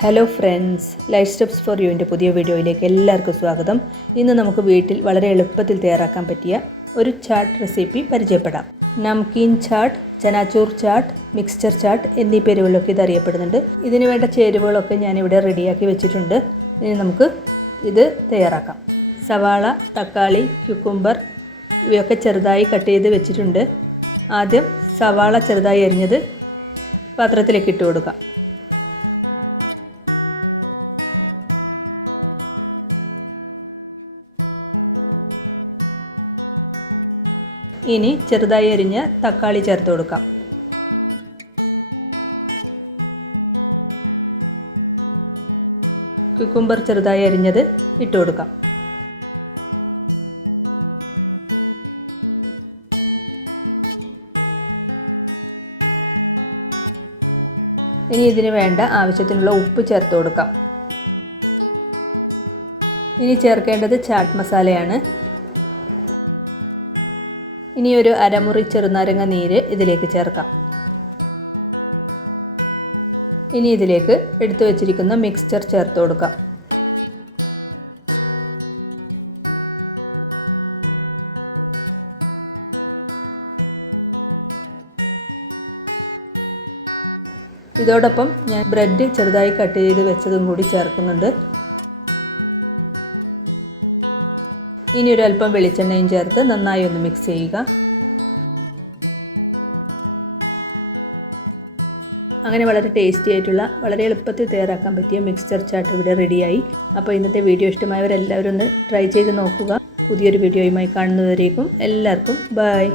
Hello friends, life steps for യുവിൻ്റെ പുതിയ വീഡിയോയിലേക്ക് എല്ലാവർക്കും സ്വാഗതം. ഇന്ന് നമുക്ക് വീട്ടിൽ വളരെ എളുപ്പത്തിൽ തയ്യാറാക്കാൻ പറ്റിയ ഒരു ചാട്ട് റെസിപ്പി പരിചയപ്പെടാം. നംകീൻ ചാട്ട്, ചനാച്ചൂർ ചാട്ട്, മിക്സ്ചർ ചാട്ട് എന്നീ പേരുകളിലൊക്കെ ഇത് അറിയപ്പെടുന്നുണ്ട്. ഇതിന് വേണ്ട ചേരുവകളൊക്കെ ഞാനിവിടെ റെഡിയാക്കി വെച്ചിട്ടുണ്ട്. ഇനി നമുക്ക് ഇത് തയ്യാറാക്കാം. സവാള, തക്കാളി, ക്യുക്കുംബർ ഇവയൊക്കെ ചെറുതായി കട്ട് ചെയ്ത് വെച്ചിട്ടുണ്ട്. ആദ്യം സവാള ചെറുതായി അരിഞ്ഞത് പാത്രത്തിലേക്ക് ഇട്ട് കൊടുക്കാം. ഇനി ചെറുതായി അരിഞ്ഞ തക്കാളി ചേർത്ത് കൊടുക്കാം. ക്യുക്കുംബർ ചെറുതായി അരിഞ്ഞത് ഇട്ട് കൊടുക്കാം. ഇനി ഇതിന് വേണ്ട ആവശ്യത്തിനുള്ള ഉപ്പ് ചേർത്ത് കൊടുക്കാം. ഇനി ചേർക്കേണ്ടത് ചാട്ട് മസാലയാണ്. ഇനി ഒരു അരമുറി ചെറുനാരങ്ങ നീര് ഇതിലേക്ക് ചേർക്കാം. ഇനി ഇതിലേക്ക് എടുത്തു വച്ചിരിക്കുന്ന മിക്സ്ചർ ചേർത്ത് കൊടുക്കാം. ഇതോടൊപ്പം ഞാൻ ബ്രെഡ് ചെറുതായി കട്ട് ചെയ്ത് വെച്ചതും കൂടി ചേർക്കുന്നുണ്ട്. ഇനി ഒരു അല്പം വെളിച്ചെണ്ണയും ചേർത്ത് നന്നായി ഒന്ന് മിക്സ് ചെയ്യുക. അങ്ങനെ വളരെ ടേസ്റ്റി ആയിട്ടുള്ള, വളരെ എളുപ്പത്തിൽ തയ്യാറാക്കാൻ പറ്റിയ മിക്സ്ചർ ചാട്ട് ഇവിടെ റെഡിയായി. അപ്പോൾ ഇന്നത്തെ വീഡിയോ ഇഷ്ടമായവരെല്ലാവരും ഒന്ന് ട്രൈ ചെയ്ത് നോക്കുക. പുതിയൊരു വീഡിയോയുമായി കാണുന്നവരേക്കും എല്ലാവർക്കും ബൈ.